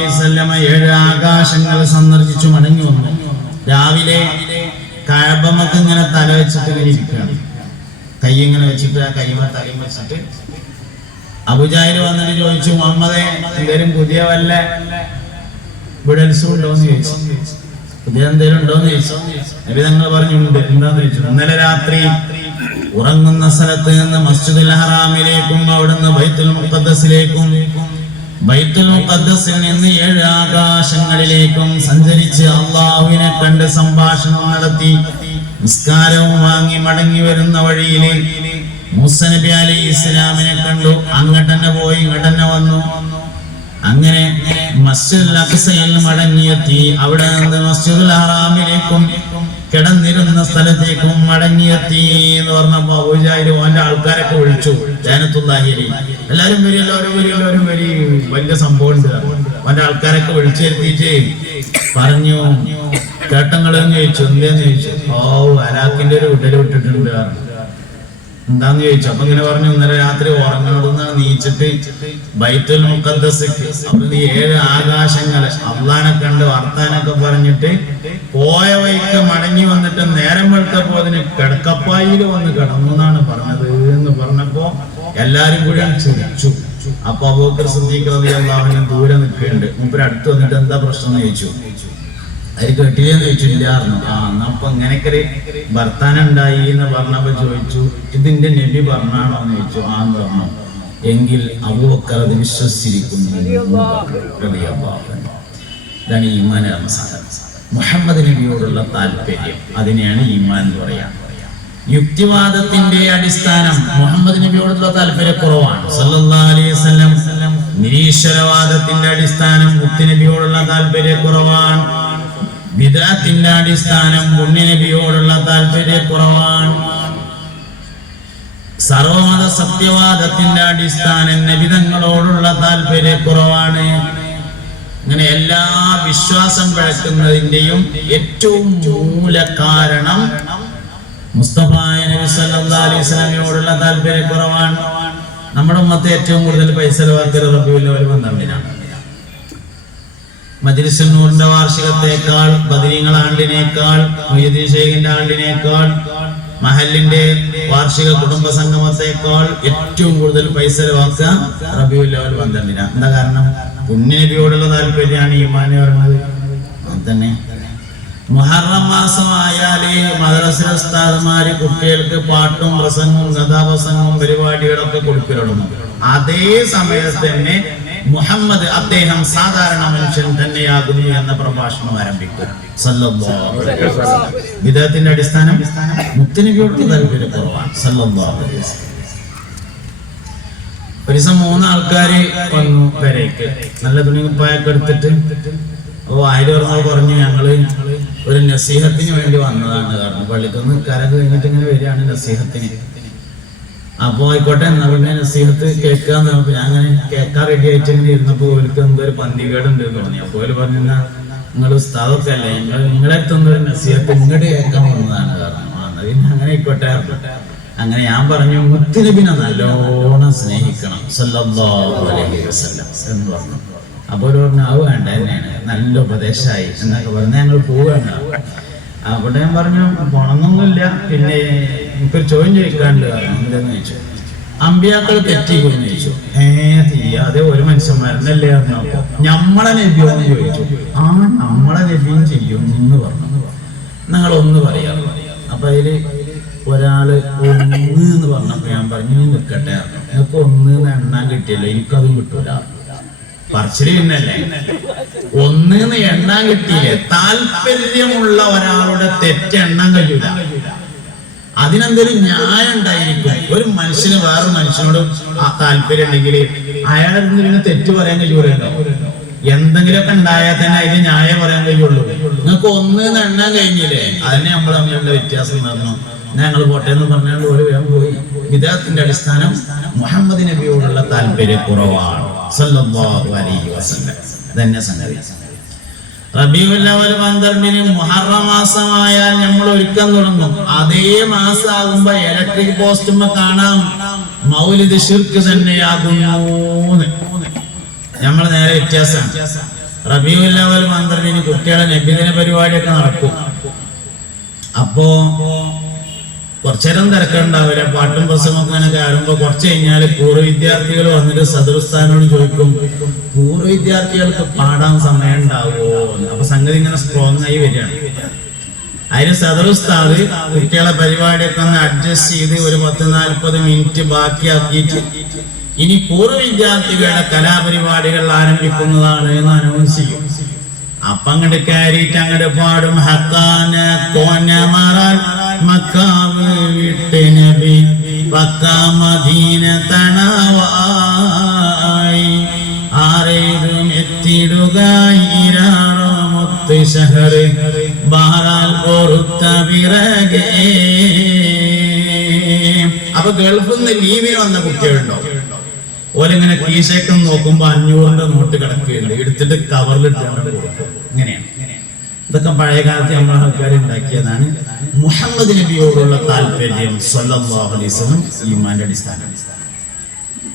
അലൈഹി ഏഴ് ആകാശങ്ങൾ സന്ദർശിച്ചു മടങ്ങി വന്നു. രാവിലെ കഴബമക്ക് ഇങ്ങനെ തല വെച്ചിട്ട് ഇങ്ങനെ ഇരിക്കുകയാണ് കൈ ഇങ്ങനെ വെച്ചിട്ട് ആ കൈമ തലയും വെച്ചിട്ട് അബുജാഹിൽ വന്നിട്ട് ചോദിച്ചു മുഹമ്മദേ എന്തേലും പുതിയ വല്ല വിടൽസും ഉണ്ടോന്ന് ചോദിച്ചു. പുതിയ എന്തേലും ഉണ്ടോന്ന് ചോദിച്ചു. നബി തങ്ങൾ പറഞ്ഞു ഉണ്ട്. എന്താന്ന് ചോദിച്ചു. ഇന്നലെ രാത്രി ഉറങ്ങുന്ന സ്ഥലത്ത് നിന്ന് മസ്ജിദുൽ ഹറാമിലേക്കും അവിടുന്ന് ബൈത്തുൽ മുഖദ്ദസിലേക്കും ബൈത്തുൽ നിന്ന് ഏഴ് ആകാശങ്ങളിലേക്കും സഞ്ചരിച്ച് അള്ളാഹുവിനെ കണ്ട് സംഭാഷണം നടത്തി നിസ്കാരവും വാങ്ങി മടങ്ങി വരുന്ന വഴിയിൽ മൂസ അലൈഹി ഇസ്ലാമിനെ കണ്ടു. അങ്ങട്ടന്നെ പോയി ഇങ്ങട്ടന്നെ വന്നു. അങ്ങനെ മടങ്ങിയെത്തി. അവിടെ നിന്ന് മസ്ജിദുൽ ഹറാമിലേക്കും കിടന്നിരുന്ന സ്ഥലത്തേക്കും മടങ്ങിയെത്തി എന്ന് പറഞ്ഞപ്പോ അബൂജാഹിൽ ഓന്റെ ആൾക്കാരൊക്കെ വിളിച്ചു. ജാനത്തുല്ലാഹിരി എല്ലാരും വരി എല്ലാവരും വരി എല്ലാവരും വരി. വലിയ സംഭവം ഉണ്ട് ഓന്റെ ആൾക്കാരൊക്കെ വിളിച്ചു എത്തിയിട്ട് പറഞ്ഞു കേട്ടങ്ങളെന്ന് ചോദിച്ചു. എന്തേന്ന് ചോദിച്ചു? ഓ അലാക്കിന്റെ ഒരു വിടൽ വിട്ടിട്ടുണ്ട്. എന്താന്ന് ചോദിച്ചു? അപ്പൊ ഇങ്ങനെ പറഞ്ഞു ഇന്നലെ രാത്രി ഉറങ്ങണമെന്ന് നീച്ചിട്ട് ബൈത്തുൽ മുക്കദ്സക്ക് അവിടുന്ന് ഏഴ് ആകാശങ്ങൾ അള്ളാനെ കണ്ട് വർത്താനൊക്കെ പറഞ്ഞിട്ട് പോയ വഴിക്ക് മടങ്ങി വന്നിട്ട് നേരം വെളുത്തപ്പോ അതിന് കിടക്കപ്പായിൽ വന്ന് കിടന്നു എന്നാണ് പറഞ്ഞത് എന്ന് പറഞ്ഞപ്പോ എല്ലാരും കൂടി ചിരിച്ചു. അപ്പൊ അബൂക്കർ സിദ്ദീഖ് റളിയല്ലാഹു ദൂരെ നിൽക്കുന്നുണ്ട്. മൂപ്പര് അടുത്ത് വന്നിട്ട് എന്താ പ്രശ്നം ചോദിച്ചു? അത് കെട്ടില്ലെന്ന് ചോദിച്ചില്ലായിരുന്നു ആ എന്നപ്പൊ ഇങ്ങനെയൊക്കെ ഭർത്താനം ഉണ്ടായി എന്ന് പറഞ്ഞപ്പോ ചോദിച്ചു ഇതിന്റെ നബി പറഞ്ഞാണോ എന്ന് ചോദിച്ചു. ആ എന്ന് പറഞ്ഞു. എങ്കിൽ അബൂബക്കർ അത് വിശ്വസിച്ചിരിക്കുന്നു. ഇതാണ് ഈമാൻ സാധനം. മുഹമ്മദ് നബിയോടുള്ള താല്പര്യം. അതിനെയാണ് ഈമാൻ എന്ന് പറയാം. യുക്തിവാദത്തിന്റെ അടിസ്ഥാനം മുഹമ്മദ് നബിയോടുള്ള താല്പര്യക്കുറവാണ് കുറവാണ്. നിരീശ്വരവാദത്തിന്റെ അടിസ്ഥാനം മുത്തുനബിയോടുള്ള താല്പര്യക്കുറവാണ് വിദാത്തിന്റെ അടിസ്ഥാനം പുണ്യനബിയോടുള്ള താല്പര്യക്കുറവാണ് സർവമത സത്യവാദത്തിന്റെ അടിസ്ഥാനം നബിതങ്ങളോടുള്ള താല്പര്യക്കുറവാണ് അങ്ങനെ എല്ലാ വിശ്വാസം പിഴക്കുന്നതിന്റെയും ഏറ്റവും മൂല കാരണം മുസ്തഫ നബി അലൈഹി സ്വലാമിയോടുള്ള താല്പര്യക്കുറവാണ് നമ്മുടെ ഉമ്മത്തെ ഏറ്റവും കൂടുതൽ പൈസ ചെലവാക്കൽ ഒരു അവൽ പന്ത്രണ്ടിനാണ് വാർഷികത്തേക്കാൾ ബദരീങ്ങൾ ആണ്ടിനേക്കാൾ മൊയ്യദ്ദീൻ ഷെയ്ഖിന്റെ ആണ്ടിനേക്കാൾ മഹലിന്റെ വാർഷിക കുടുംബ സംഗമത്തെക്കാൾ ഏറ്റവും കൂടുതൽ പൈസ ചെലവാക്കുക റബിയുൽ അവൽ പന്ത്രണ്ടിനാണ് എന്താ കാരണം? പുണ്യനബിയോടുള്ള താല്പര്യമാണ് ഈമാന് പറയുന്നത്. അത് തന്നെ. മുഹറം മാസമായാൽ മദ്രസിലെ ഉസ്താദന്മാര് കുട്ടികൾക്ക് പാട്ടും പ്രസംഗവും കഥാപ്രസംഗവും പരിപാടികളൊക്കെ കൊടുക്കലുള്ളൂ. അതേ സമയത്ത് തന്നെ മുഹമ്മദ് അദ്ദേഹം സാധാരണ മനുഷ്യൻ തന്നെയാകുന്നു എന്ന പ്രഭാഷണം ആരംഭിക്കും. വിദേഹത്തിന്റെ അടിസ്ഥാനം മുത്തനബിയോട് താല്പര്യക്കുറവാണ്. ഒരു ദിവസം മൂന്ന് ആൾക്കാര് വന്നു പേരേക്ക്. നല്ല തുണി കുപ്പായൊക്കെ എടുത്തിട്ട് അപ്പോൾ ആയിരം പറഞ്ഞു ഞങ്ങൾ ഒരു നസീഹത്തിന് വേണ്ടി വന്നതാണ്. കാരണം പള്ളിക്കൊന്ന് കരക്ക് കഴിഞ്ഞിട്ട് ഇങ്ങനെ വരികയാണ് നസീഹത്തിന്. അപ്പൊ ആയിക്കോട്ടെ എന്നാ പിന്നെ നസീഹത്ത് കേൾക്കാന്ന് പറഞ്ഞപ്പോ ഞാൻ അങ്ങനെ കേൾക്കാൻ റെഡി ആയിട്ട് ഇങ്ങനെ ഇരുന്നപ്പോ ഓർക്ക് എന്തോ ഒരു പന്തികേടുണ്ട് തോന്നി. അപ്പോൾ ഓര് പറഞ്ഞു നിങ്ങൾ ഉസ്താദൊക്കെ അല്ലേ? നിങ്ങൾ നിങ്ങളെ തന്നൊരു നസീഹത്ത് ഇങ്ങോട്ട് കേൾക്കാൻ വന്നതാണ് കാരണം പിന്നെ അങ്ങനെ ആയിക്കോട്ടെ അങ്ങനെ ഞാൻ പറഞ്ഞു മുത്തുനബിനെ നല്ലോണം സ്നേഹിക്കണം. അലൈഹി വസല്ലം എന്ന് പറഞ്ഞു. അപ്പോൾ പറഞ്ഞു അത് വേണ്ട തന്നെയാണ്. നല്ല ഉപദേശമായി എന്നൊക്കെ പറഞ്ഞ് ഞങ്ങൾ പോവുകയാണ്. അവിടെ ഞാൻ പറഞ്ഞു പോണമെന്നൊന്നുമില്ല പിന്നെ എനിക്കൊരു ചോദ്യം ചോദിക്കാണ്ട് എന്തെന്ന് ചോദിച്ചു? അമ്പിയാക്കൾ തെറ്റിക്കുന്നു ചോദിച്ചു? ഏ തീയാതെ ഒരു മനുഷ്യന്മാരനല്ലേ അറിഞ്ഞപ്പോ ഞമ്മളെ നബിയോ എന്ന് ചോദിച്ചു. ആ നമ്മളെ നബിയും ചെയ്യും എന്ന് പറഞ്ഞു. നിങ്ങൾ ഒന്ന് പറയാറ്. അപ്പൊ അതിൽ ഒരാൾ ഒന്ന് എന്ന് പറഞ്ഞപ്പോ ഞാൻ പറഞ്ഞു നിൽക്കട്ടെ. നിങ്ങൾക്ക് ഒന്ന് എന്ന് എണ്ണാൻ കിട്ടിയല്ലോ. എനിക്കതും കിട്ടൂല. പറച്ചിൽ പിന്നല്ലേ? ഒന്ന് എണ്ണാൻ കിട്ടിയില്ലേ? താല്പര്യമുള്ള ഒരാളുടെ തെറ്റ് എണ്ണാൻ കഴിയൂല. അതിനെന്തെങ്കിലും ന്യായം ഉണ്ടായിരിക്കും? ഒരു മനുഷ്യന് വേറെ മനുഷ്യനോട് താല്പര്യം ഉണ്ടെങ്കിൽ നിന്ന് പിന്നെ തെറ്റ് പറയാൻ കഴിയൂലല്ലോ എന്തെങ്കിലുമൊക്കെ ഉണ്ടായാൽ തന്നെ അതിന് ന്യായം പറയാൻ കഴിയുള്ളൂ നിങ്ങൾക്ക് ഒന്ന് എണ്ണാൻ കഴിഞ്ഞില്ലേ? അതിനെ നമ്മൾ തമ്മിലുള്ള വ്യത്യാസം നടന്നു ഞങ്ങൾ പോട്ടെ എന്ന് പറഞ്ഞാൽ ഒരു വേഗം പോയി. വിദേഹത്തിന്റെ അടിസ്ഥാനം മുഹമ്മദ് നബിയോടുള്ള താല്പര്യക്കുറവാണ്. സല്ലല്ലാഹു അലൈഹി വസല്ലം. ഇതന്നെ സംഗതി. റബീഉൽ അവൽ പന്ത്രണ്ടിന് മുഹറ മാസമായാൽ നമ്മൾ ഒരുക്കം തുടങ്ങും. അതേ മാസമാകുമ്പോ ഇലക്ട്രിക് പോസ്റ്റുമ്പോ കാണാം. മൗലിദ് ഷിർക്ക് തന്നെയാകുന്നു നമ്മൾ നേരെ വ്യത്യാസം റബിയുല്ലവൽ പന്ത്രണ്ടിന് കുട്ടികളെ നബിദിന പരിപാടിയൊക്കെ നടക്കും. അപ്പോ കുറച്ചേരം തിരക്കുണ്ടാവില്ല. പാട്ടും പ്രസംഗമൊക്കെ അങ്ങനെ കുറച്ച് കഴിഞ്ഞാൽ പൂർവ വിദ്യാർത്ഥികൾ വന്നിട്ട് സദൃസ്ഥാനോട് ചോദിക്കും പൂർവ വിദ്യാർത്ഥികൾക്ക് പാടാൻ സമയം ഉണ്ടാവുമോ എന്ന്. അപ്പൊ സംഗതി ഇങ്ങനെ സ്ട്രോങ് ആയി വരികയാണ്. അതിന് സദൃസ്ഥാത് കുട്ടികളെ പരിപാടിയൊക്കെ ഒന്ന് അഡ്ജസ്റ്റ് ചെയ്ത് ഒരു പത്ത് നാൽപ്പത് മിനിറ്റ് ബാക്കിയാക്കിയിട്ട് ഇനി പൂർവ വിദ്യാർത്ഥികളുടെ കലാപരിപാടികൾ ആരംഭിക്കുന്നതാണ് എന്ന് അനൗൺസ് ചെയ്യും. അപ്പൊ അങ്ങോട്ട് കയറിയിട്ട് അങ്ങോട്ട് പാടും. ഹക്കാന കോന മറാൻ മക്കാവ് വിട്ട് നബി. പക്ക മദീന തണവായി. ആരേതും എത്തിടുക ഈരാറോ മുത്ത് ഷഹറ് ബാറാൽ പൊറുത്ത വിറകേ. അപ്പൊ ഗൾഫിൽ നിന്ന് ലീവിന് വന്ന കുട്ടികളുണ്ടോ? ഓലിങ്ങനെ കീശയ്ക്ക് നോക്കുമ്പോ അഞ്ഞൂറിന്റെ നോട്ട് കിടക്കുകയാണ്. എടുത്തിട്ട് കൊടുക്കും ഇങ്ങനെയാണ്. ഇതൊക്കെ പഴയ കാലത്ത് നമ്മളെ ആൾക്കാർ ഉണ്ടാക്കിയതാണ്. മുഹമ്മദ് നബിയോടുള്ള താല്പര്യം സല്ലല്ലാഹു അലൈഹി വസല്ലം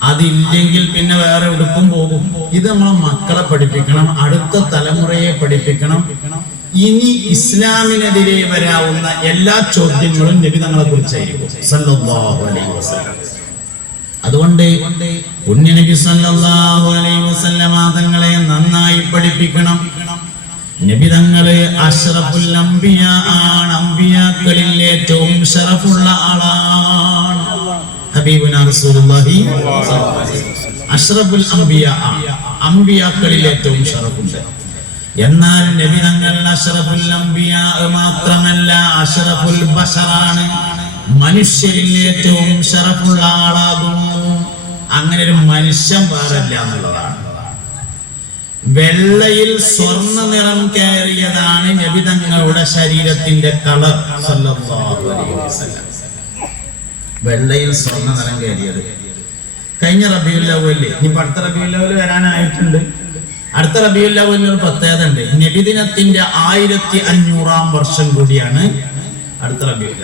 അതില്ലെങ്കിൽ പിന്നെ വേറെ എടുക്കും പോകും. ഇത് നമ്മളെ മക്കളെ പഠിപ്പിക്കണം അടുത്ത തലമുറയെ പഠിപ്പിക്കണം. ഇനി ഇസ്ലാമിനെതിരെ വരാവുന്ന എല്ലാ ചോദ്യങ്ങളും നബി തങ്ങളെ കുറിച്ചായിരിക്കും. സല്ലല്ലാഹു അലൈഹി വസല്ലം. അതുകൊണ്ട് പുണ്യനബി സല്ലല്ലാഹു അലൈഹി വസല്ലമ തങ്ങളെ നന്നായി പഠിപ്പിക്കണം. നബി തങ്ങൾ അഷ്റഫുൽ അംബിയ ആണ്. അംബിയാക്കളിൽ ഏറ്റവും ഷറഫുള്ള ആളാണ്. ഹബീബുന റസൂലുള്ളാഹി അഷ്റഫുൽ അംബിയ അംബിയാക്കളിൽ ഏറ്റവും ഷറഫുണ്ട്. എന്നാൽ നബി തങ്ങൾ അഷ്റഫുൽ അംബിയ മാത്രമല്ല അഷ്റഫുൽ ബഷറാണ്. മനുഷ്യരിൽ ഏറ്റവും ഷറഫുള്ള ആളാകുന്നു അങ്ങനെ ഒരു മനുഷ്യൻ പാടില്ല എന്നുള്ളതാണ്. വെള്ളയിൽ സ്വർണ നിറം കയറിയതാണ് നബി തങ്ങളുടെ ശരീരത്തിന്റെ കളർ വെള്ളയിൽ സ്വർണ നിറം കയറിയത്. കഴിഞ്ഞ റബിയുൽ അവൽ ഇനി അടുത്ത റബിയുൽ വരാനായിട്ടുണ്ട്. അടുത്ത റബിയുൽ ഒരു പ്രത്യേകത ഉണ്ട് നബിദിനത്തിന്റെ ആയിരത്തി അഞ്ഞൂറാം വർഷം കൂടിയാണ് അടുത്ത റബിയുൽ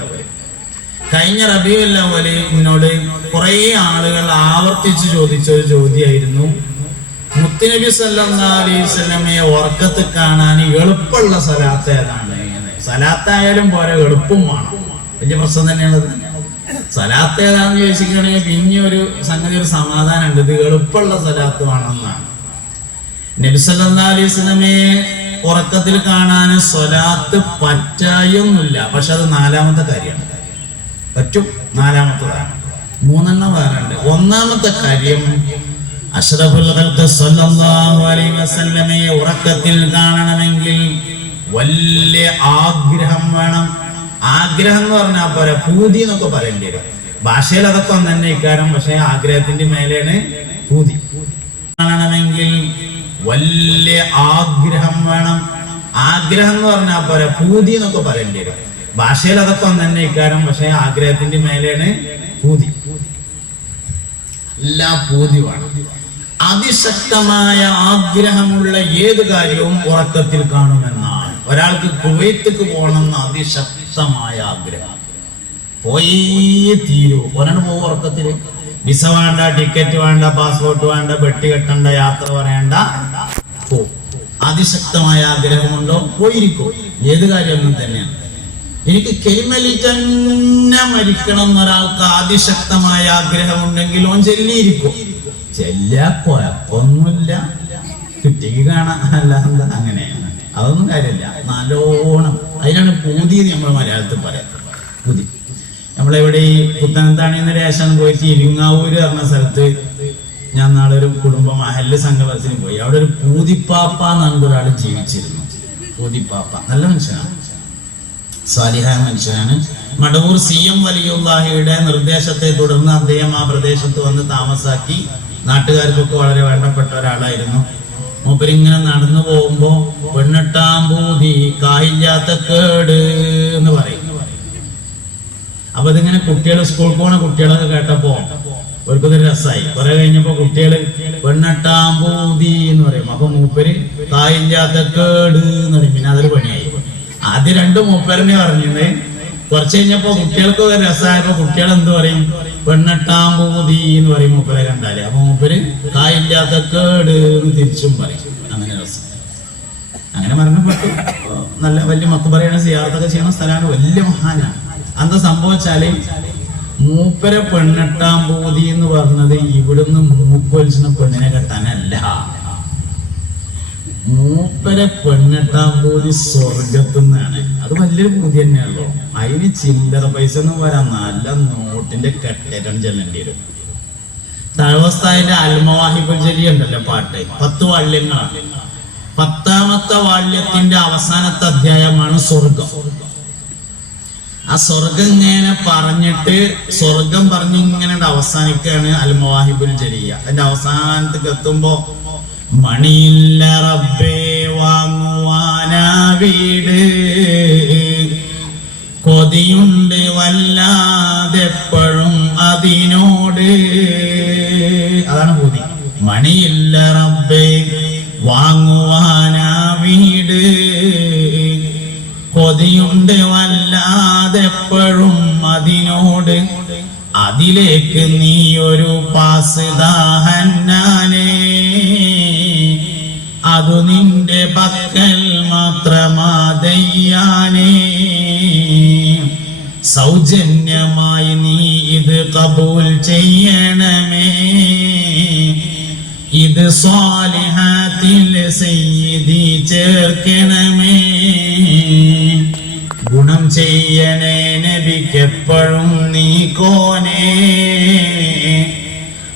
കഴിഞ്ഞ റബിയുൽ അവൽ എന്നോട് കുറെ ആളുകൾ ആവർത്തിച്ച് ചോദിച്ച ഒരു ചോദ്യമായിരുന്നു. മുത്തുനബി സല്ലാ അലൈഹി വസല്ലമയെ ഉറക്കത്ത് കാണാൻ എളുപ്പമുള്ള സലാത്ത് ഏതാണ്. സലാത്തായാലും പോരെ എളുപ്പം വേണം. വലിയ പ്രശ്നം തന്നെയാണ് സലാത്ത് ഏതാന്ന് ചോദിച്ചിട്ടുണ്ടെങ്കിൽ പിന്നെ ഒരു സംഗതി ഒരു സമാധാനം ഉണ്ട് ഇത് എളുപ്പമുള്ള സലാത്ത് വേണമെന്നാണ്. നബി സല്ലാ അലൈഹി സ്വലമയെ ഉറക്കത്തിൽ കാണാൻ സ്വലാത്ത് പറ്റായൊന്നുമില്ല. പക്ഷെ അത് നാലാമത്തെ കാര്യമാണ്. പറ്റും. നാലാമത്തതാണ്. മൂന്നെണ്ണം വേറെ ഉണ്ട് ഒന്നാമത്തെ കാര്യം അഷ്റഫുൽ അലൈഹി വസല്ലമയെ ഉറക്കത്തിൽ കാണണമെങ്കിൽ വലിയ ആഗ്രഹം വേണം. ആഗ്രഹം എന്ന് പറഞ്ഞാൽ പോരാ പൂതി എന്നൊക്കെ പറയേണ്ടി വരും. ഭാഷയിൽ അതൊക്കെ തന്നെ ഇക്കാരം പക്ഷെ ആഗ്രഹത്തിന്റെ മേലെയാണ് പൂതി. കാണണമെങ്കിൽ വലിയ ആഗ്രഹം വേണം. ആഗ്രഹം എന്ന് പറഞ്ഞാൽ പോരാ പൂതി എന്നൊക്കെ പറയേണ്ടി വരും. ഭാഷയിൽ അതൊക്കെ ഒന്ന് തന്നെ ഇക്കാരം പക്ഷെ ആഗ്രഹത്തിന്റെ മേലെയാണ് പൂതി. എല്ലാ പൂതിയുമാണ്. അതിശക്തമായ ആഗ്രഹമുള്ള ഏത് കാര്യവും ഉറക്കത്തിൽ കാണുമെന്നാണ്. ഒരാൾക്ക് കുവൈത്തേക്ക് പോകണമെന്ന് അതിശക്തമായ ആഗ്രഹം. പോയേ തീരൂ. ഒരാണ് പോകും ഉറക്കത്തിൽ വിസ വേണ്ട ടിക്കറ്റ് വേണ്ട പാസ്പോർട്ട് വേണ്ട വെട്ടി കെട്ടണ്ട യാത്ര പറയണ്ട. പോ. അതിശക്തമായ ആഗ്രഹമുണ്ടോ? പോയിരിക്കും. ഏത് കാര്യമൊന്നും തന്നെയാണ്. എനിക്ക് കെലിമലി തന്നെ മരിക്കണം എന്നൊരാൾക്ക് അതിശക്തമായ ആഗ്രഹമുണ്ടെങ്കിൽ ഓൻ ചെല്ലിയിരിക്കും. ചെല്ല കുഴപ്പമൊന്നുമില്ല. കുറ്റിക്ക് കാണാൻ അല്ലാതെ അങ്ങനെയാണ് അതൊന്നും കാര്യമില്ല. നല്ലോണം. അതിനാണ് പൂതി എന്ന് നമ്മൾ മലയാളത്തിൽ പറയാം പൂതി. നമ്മളെവിടെ ഈ പുത്തനത്താണിന്ന് രേഷൻ പോയിട്ട് ഇരിങ്ങാവൂര് പറഞ്ഞ സ്ഥലത്ത് ഞാൻ നാളെ ഒരു കുടുംബം മഹല്ല് സംഗമത്തിന് പോയി. അവിടെ ഒരു പൂതിപ്പാപ്പ എന്നുകൊണ്ട് ഒരാൾ ജീവിച്ചിരുന്നു. പൂതിപ്പാപ്പ. നല്ല മനുഷ്യനാണ്. സാലിഹായ മനുഷ്യനാണ്. മടവൂർ സി എം വലിയുള്ളാഹിയുടെ നിർദ്ദേശത്തെ തുടർന്ന് അദ്ദേഹം ആ പ്രദേശത്ത് വന്ന് താമസാക്കി നാട്ടുകാർക്കൊക്കെ വളരെ വേണ്ടപ്പെട്ട ഒരാളായിരുന്നു. മൂപ്പരിങ്ങനെ നടന്നു പോകുമ്പോ പെണ്ണെട്ടാമ്പൂതി കായില്ലാത്ത കേട് എന്ന് പറയും. അപ്പൊ ഇതിങ്ങനെ കുട്ടികൾ സ്കൂൾ പോണ കുട്ടികളൊക്കെ കേട്ടപ്പോ അവർക്കൊരു രസമായി കുറെ കഴിഞ്ഞപ്പോ കുട്ടികൾ പെണ്ണെട്ടാമ്പൂതി എന്ന് പറയും. അപ്പൊ മൂപ്പര് കായില്ലാത്ത കേട് എന്ന് പറയും. പിന്നെ അതൊരു പണിയായി. ആദ്യം രണ്ടു മൂപ്പരനെ പറഞ്ഞത് കുറച്ച് കഴിഞ്ഞപ്പോ കുട്ടികൾക്ക് ഒരു രസമായപ്പോ കുട്ടികൾ എന്ത് പറയും? പെണ്ണെട്ടാമ്പൂതി എന്ന് പറയും മൂപ്പരെ കണ്ടാൽ. അപ്പൊ മൂപ്പര് കായില്ലാത്ത കേട് എന്ന് തിരിച്ചും പറയും. അങ്ങനെ രസം. അങ്ങനെ മരണപ്പെട്ടു. നല്ല വലിയ മക്കബറയാണ് സിയാർത്തൊക്കെ ചെയ്യുന്ന സ്ഥലമാണ് വലിയ മഹാനാണ്. അന്ത സംഭവിച്ചാൽ മൂപ്പരെ പെണ്ണെട്ടാം പോതി എന്ന് പറഞ്ഞത് ഇവിടുന്ന് മൂപ്പൊലിച്ചിന് പെണ്ണിനെ കെട്ടാനല്ല. മൂപ്പരെ പെണ്ണെട്ടാൻ പോലും സ്വർഗത്തുനിന്നാണ് അത് വലിയൊരു പൂതി തന്നെയാണല്ലോ. അതിന് ചില്ലറ പൈസ എന്ന് പറയാൻ നല്ല നോട്ടിന്റെ കെട്ടേറ്റം ചെല്ലേണ്ടി വരും. തഴവസ്ഥായിന്റെ അൽമവാഹിബുൽ പുഞ്ചരി ഉണ്ടല്ലോ പാട്ട്. പത്ത് വാള്യങ്ങളാണ്. പത്താമത്തെ വാള്യത്തിന്റെ അവസാനത്തെ അധ്യായമാണ് സ്വർഗം. ആ സ്വർഗം ഇങ്ങനെ പറഞ്ഞിട്ട് സ്വർഗം പറഞ്ഞ് ഇങ്ങനെ അവസാനിക്കുകയാണ് അൽമവാഹിബുൽ ജലിയ അതിന്റെ അവസാനത്തേക്ക് എത്തുമ്പോ മണിയില്ല റബ്ബേ വാങ്ങുവാനാ വീട്. കൊതിയുണ്ട് വല്ലാതെപ്പോഴും അതിനോട്. അതാണ് കൊതി. മണിയില്ല റബ്ബേ വാങ്ങുവാനാ വീട്. കൊതിയുണ്ട് വല്ലാതെപ്പോഴും അതിനോട്. അതിലേക്ക് നീ ഒരു പാസ് ദാഹന്നാനേ സൗജന്യമായി നീ ഇത് കബൂൽ ചെയ്യണമേ. ഇത് സ്വാലിഹാത്തിൽ സയ്യിദി ചേർക്കണമേ. ഗുണം ചെയ്യണേ നബിക്കെപ്പോഴും നീ കോനേ.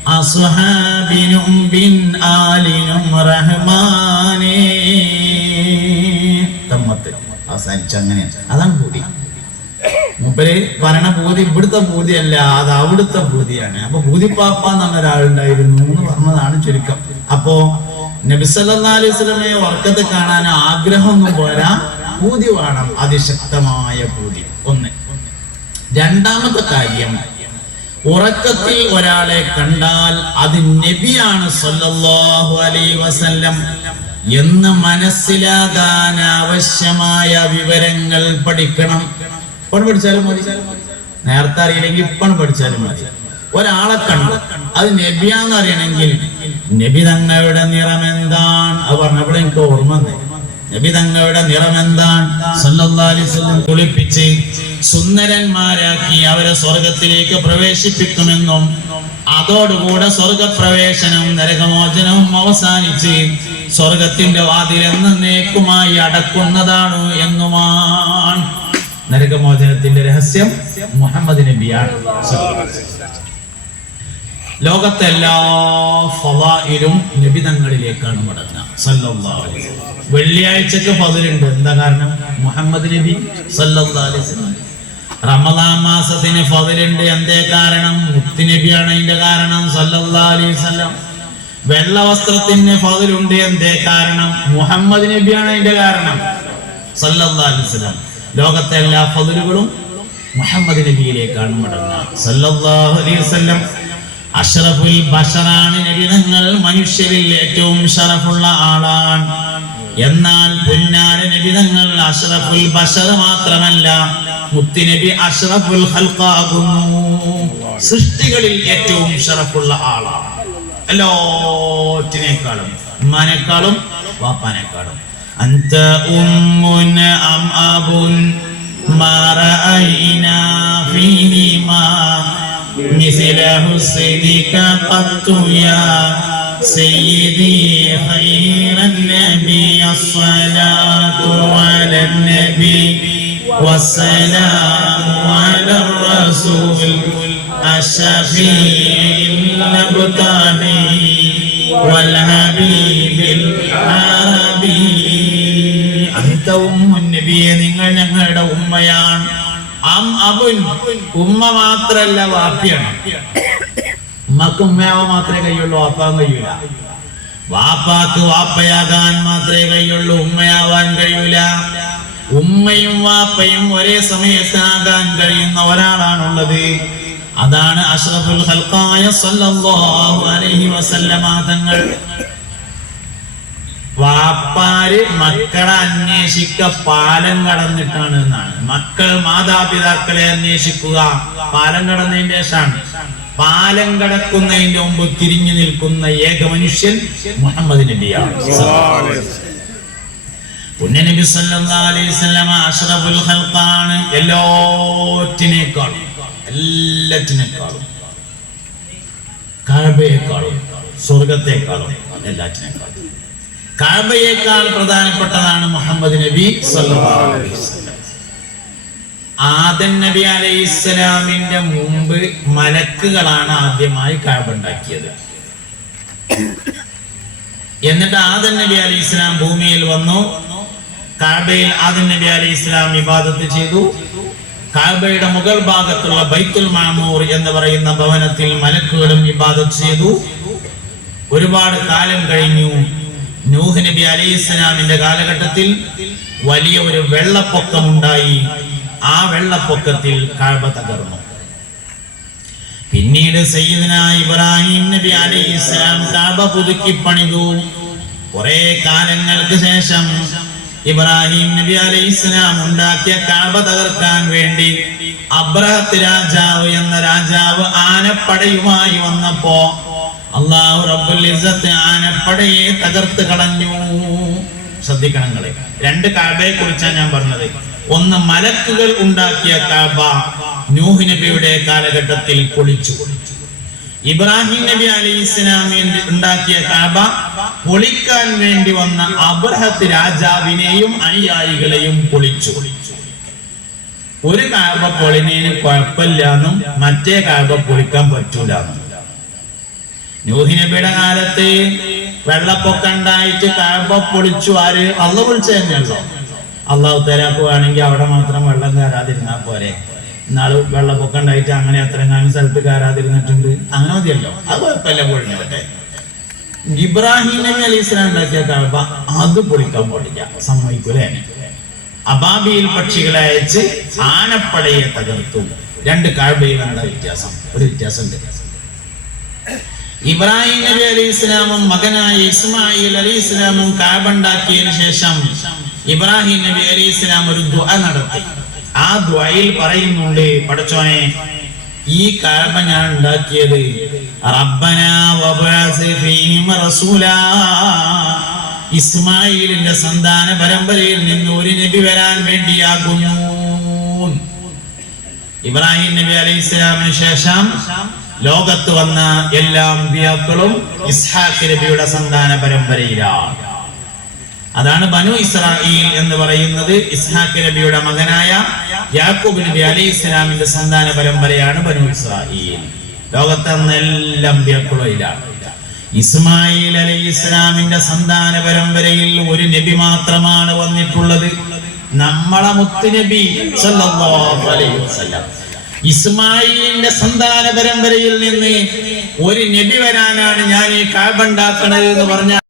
അസുഹാബിനും ബിൻ ആലിനും റഹ്മാനേ. തമ്മത്ത് അവസാനിച്ചു അങ്ങനെയാണ് അതാണ് മൂപ്പര് പറയണ പൂതി ഇവിടുത്തെ ഭൂതിയല്ല അത് അവിടുത്തെ ഭൂതിയാണ്. അപ്പൊ ഭൂതിപ്പാപ്പ എന്ന് ഒരാളുണ്ടായിരുന്നു എന്ന് പറഞ്ഞതാണ് ചുരുക്കം. അപ്പോ നബിസല്ലാ അലൈഹി സ്വലമയെ വർക്കത്ത് കാണാൻ ആഗ്രഹമൊന്നും പോരാ ഭൂതി വേണം. അതിശക്തമായ ഭൂതി. ഒന്ന്. രണ്ടാമത്തെ കാര്യം ഉറക്കത്തിൽ ഒരാളെ കണ്ടാൽ അത് നബിയാണ് സല്ലല്ലാഹു അലൈഹി വസല്ലം എന്ന് മനസ്സിലാകാൻ ആവശ്യമായ വിവരങ്ങൾ പഠിക്കണം. ഇപ്പം പഠിച്ചാലും മതി. നേരത്തെ അറിയില്ലെങ്കിൽ ഇപ്പം പഠിച്ചാലും മതി. ഒരാളെ കണ്ടു. അത് നബിയാന്ന് അറിയണമെങ്കിൽ നബി തങ്ങളുടെ നിറം എന്താണ് അത് പറഞ്ഞപ്പോൾ എനിക്ക് ഓർമ്മ നബി തങ്ങളുടെ നിറം എന്താണ് കുളിപ്പിച്ച് സുന്ദരന്മാരാക്കി അവരെ സ്വർഗത്തിലേക്ക് പ്രവേശിപ്പിക്കുമെന്നും അതോടുകൂടെ സ്വർഗപ്രവേശനം നരകമോചനവും അവസാനിച്ച് സ്വർഗത്തിന്റെ വാതിൽ എന്നേക്കുമായി അടക്കുന്നതാണ് എന്നുമാണ് നരകമോചനത്തിന്റെ രഹസ്യം മുഹമ്മദ് നബിയാണ്. ലോകത്തെ എല്ലാ ഫവായിലും നബിതങ്ങളിലേക്കാണ് മടങ്ങുക. സല്ലല്ലാഹു അലൈഹി. വെള്ളിയാഴ്ചക്ക് ഫതിലുണ്ട് എന്താ കാരണം? മുഹമ്മദ് നബി സല്ലല്ലാഹു അലൈഹി മാസത്തിന് ഫതിലുണ്ട് എന്തേ കാരണം? മുത്തുനബിയാണ് അതിന്റെ കാരണം. സല്ലല്ലാഹു അലൈഹി വസല്ലം. വെള്ള വസ്ത്രത്തിന് ഫതിലുണ്ട് എന്തേ കാരണം? മുഹമ്മദ് നബിയാണ് അതിന്റെ കാരണം. സല്ലല്ലാഹു അലൈഹി വസല്ലം. ലോകത്തെ എല്ലാ ഫതിലുകളും മുഹമ്മദ് നബിയിലേക്കാണ് മടങ്ങുക. മനുഷ്യരിൽ ഏറ്റവും ഷറഫുള്ള ആളാണ്. എന്നാൽ പുന്നാര നബിതങ്ങൾ അഷ്റഫുൽ ബഷർ മാത്രമല്ല മുത്തിനബി അഷറഫുൽ ഹൽക്കാകുന്നു സൃഷ്ടികളിൽ ഏറ്റവും ഷറഫുള്ള ആളാണ്. എല്ലാറ്റിനേക്കാളും ഉമ്മാനേക്കാളും വാപ്പാനേക്കാളും. أنت أم أم أب ما رأينا فيهما مثل حسنك قط يا سيدي خير النبي الصلاة على النبي والسلام على الرسول الشفيع المبتغي والهبي നബിയെ നിങ്ങൾ ഞങ്ങളുടെ ഉമ്മയാണ്. അം അബുൻ ഉമ്മ മാത്രല്ല വാപ്പിയാണ്. ഉമ്മക്ക് ഉമ്മയാവ മാത്രമേ കഴിയുള്ളൂ വാപ്പാൻ കഴിയൂല. വാപ്പാക്ക് വാപ്പയാകാൻ മാത്രമേ കഴിയുള്ളൂ ഉമ്മയാവാൻ കഴിയൂല. ഉമ്മയും വാപ്പയും ഒരേ സമയത്താകാൻ കഴിയുന്ന ഒരാളാണുള്ളത്. അതാണ് അഷറഫുൽ ഹൽക്കായ സല്ലല്ലാഹു അലൈഹി വസല്ലമ തങ്ങൾ. വാപ്പാര് മക്കളെ അന്വേഷിക്ക പാലം കടന്നിട്ടാണ് എന്നാണ്. മക്കൾ മാതാപിതാക്കളെ അന്വേഷിക്കുക പാലം കടന്നതിന്റെ ശേഷമാണ്. പാലം കടക്കുന്നതിന്റെ മുമ്പ് തിരിഞ്ഞു നിൽക്കുന്ന ഏക മനുഷ്യൻ മുഹമ്മദ് നബിയാണ്. പുണ്യനബി അഷ്റഫുൽ ഖൽഖാണ് എല്ലാറ്റിനേക്കാളും എല്ലാറ്റിനേക്കാളും. കഅബയേക്കാളും സ്വർഗത്തെക്കാളും എല്ലാറ്റിനേക്കാളും കഅബയേക്കാൾ പ്രധാനപ്പെട്ടതാണ് മുഹമ്മദ് നബി അലൈഹി ആദൻ നബി അലൈഹി ഇസ്ലാമിന്റെ മുമ്പ് മലക്കുകളാണ് ആദ്യമായി കാബ ഉണ്ടാക്കിയത്. എന്നിട്ട് ആദൻ നബി അലി ഇസ്ലാം ഭൂമിയിൽ വന്നു. കാബയിൽ ആദൻ നബി അലി ഇസ്ലാം ഇബാദത്ത് ചെയ്തു. കാബയുടെ മുഗൾ ഭാഗത്തുള്ള ബൈത്തുൽ മാമൂർ എന്ന് പറയുന്ന ഭവനത്തിൽ മലക്കുകളും ഇബാദത്ത് ചെയ്തു. ഒരുപാട് കാലം കഴിഞ്ഞു. നൂഹ് നബി അലി ഇസ്ലാമിന്റെ കാലഘട്ടത്തിൽ വലിയ ഒരു വെള്ളപ്പൊക്കം ഉണ്ടായി ആ വെള്ളപ്പൊക്കത്തിൽ കഅബ തകർന്നു. പിന്നീട് സയ്യിദന ഇബ്രാഹിം നബി അലൈഹി ഇസ്ലാം പുതുക്കി പണിതു. കുറെ കാലങ്ങൾക്ക് ശേഷം ഇബ്രാഹിം നബി അലൈഹി ഇസ്ലാം ഉണ്ടാക്കിയ കാബ തകർക്കാൻ വേണ്ടി അബ്രഹത്ത് രാജാവ് എന്ന രാജാവ് ആനപ്പടയുമായി വന്നപ്പോ അള്ളാഹു റബ്ബുൽ ഇസ്സത്ത് ആനപ്പടയെ തകർത്ത് കളഞ്ഞു. ശ്രദ്ധിക്കണം നിങ്ങൾ. രണ്ട് കാബയെ കുറിച്ചാണ് ഞാൻ പറഞ്ഞത്. ഒന്ന് മലക്കുകൾ ഉണ്ടാക്കിയ കാബ നൂഹ് നബിയുടെ കാലഘട്ടത്തിൽ പൊളിച്ചു. ഇബ്രാഹിം നബി അലി ഉണ്ടാക്കിയ കാബ പൊളിക്കാൻ വേണ്ടി വന്ന അബ്രഹത്ത് രാജാവിനെയും അനുയായികളെയും പൊളിച്ചു. ഒരു കാബ പൊളിനേന് കുഴപ്പമില്ലാന്നും മറ്റേ കാബ പൊളിക്കാൻ പറ്റൂലെന്നും. നബിയുടെ കാലത്ത് വെള്ളപ്പൊക്കം ഉണ്ടായിട്ട് കാബ പൊളിച്ചു ആര്? അള്ള പൊളിച്ചു തന്നെയല്ലോ അള്ളാഹു തരാക്കുവാണെങ്കിൽ അവിടെ മാത്രം വെള്ളം കയറാതിരുന്നാ പോരെ. ഇന്നാൾ വെള്ളപ്പൊക്കം ഉണ്ടായിട്ട് അങ്ങനെ അത്രങ്ങാനും സ്ഥലത്ത് കയറാതിരുന്നിട്ടുണ്ട്. അങ്ങനെ മതിയല്ലോ. അത് കുഴപ്പമില്ല പൊളിഞ്ഞോട്ടെ ഇബ്രാഹിം നബി അലൈഹി സ്വലാം ഉണ്ടാക്കിയ കഴമ്പ അത് പൊളിക്കാൻ പാടില്ല. സമ്മതിക്കൂലേ? അബാബിയിൽ പക്ഷികളെ അയച്ച് ആനപ്പടയെ തകർത്തു. രണ്ട് കാഴ്ബയിലുള്ള വ്യത്യാസം. ഒരു വ്യത്യാസമുണ്ട്. ഇബ്രാഹിം നബി അലി ഇസ്ലാമും മകനായ ഇസ്മായിൽ അലി ഇസ്ലാമും കാബുണ്ടാക്കിയതിനു ശേഷം ഇബ്രാഹിം നബി അലി ഇസ്ലാം ഒരു ദ്വ നടത്തി. ആ ദ്വയിൽ പറയുന്നുണ്ട് പഠിച്ചോനെ ഈ കാബ ഞാൻ ഉണ്ടാക്കിയത് ഇസ്മായിലിന്റെ സന്താന പരമ്പരയിൽ നിന്ന് ഒരു നബി വരാൻ വേണ്ടിയാകുന്നു ഇബ്രാഹിം നബി അലൈഹി ഇസ്ലാമിന് ശേഷം ലോകത്ത് വന്ന എല്ലാ അമ്പിയാക്കളും ഇസ്ഹാഖ് നബിയുടെ സന്താന പരമ്പരയിലാണ്. അതാണ് ബനു ഇസ്രായേൽ എന്ന് പറയുന്നത് ഇസ്ഹാഖ് നബിയുടെ മകനായ യാക്കൂബ് നബി അലൈഹി ഇസ്ലാമിന്റെ സന്താന പരമ്പരയാണ് ബനു ഇസ്രായേൽ ലോകത്ത് വന്ന എല്ലാ അമ്പിയാക്കളും ഇസ്മായിൽ അലൈഹി ഇസ്ലാമിന്റെ സന്താന പരമ്പരയിൽ ഒരു നബി മാത്രമാണ് വന്നിട്ടുള്ളത്. നമ്മളെ മുത്തുനബി സല്ലല്ലാഹു അലൈഹി വസല്ലം. ഇസ്മായിലിന്റെ സന്താന പരമ്പരയിൽ നിന്ന് ഒരു നബി വരാനാണ് ഞാൻ ഈ കാബ് ഉണ്ടാക്കണത് എന്ന് പറഞ്ഞ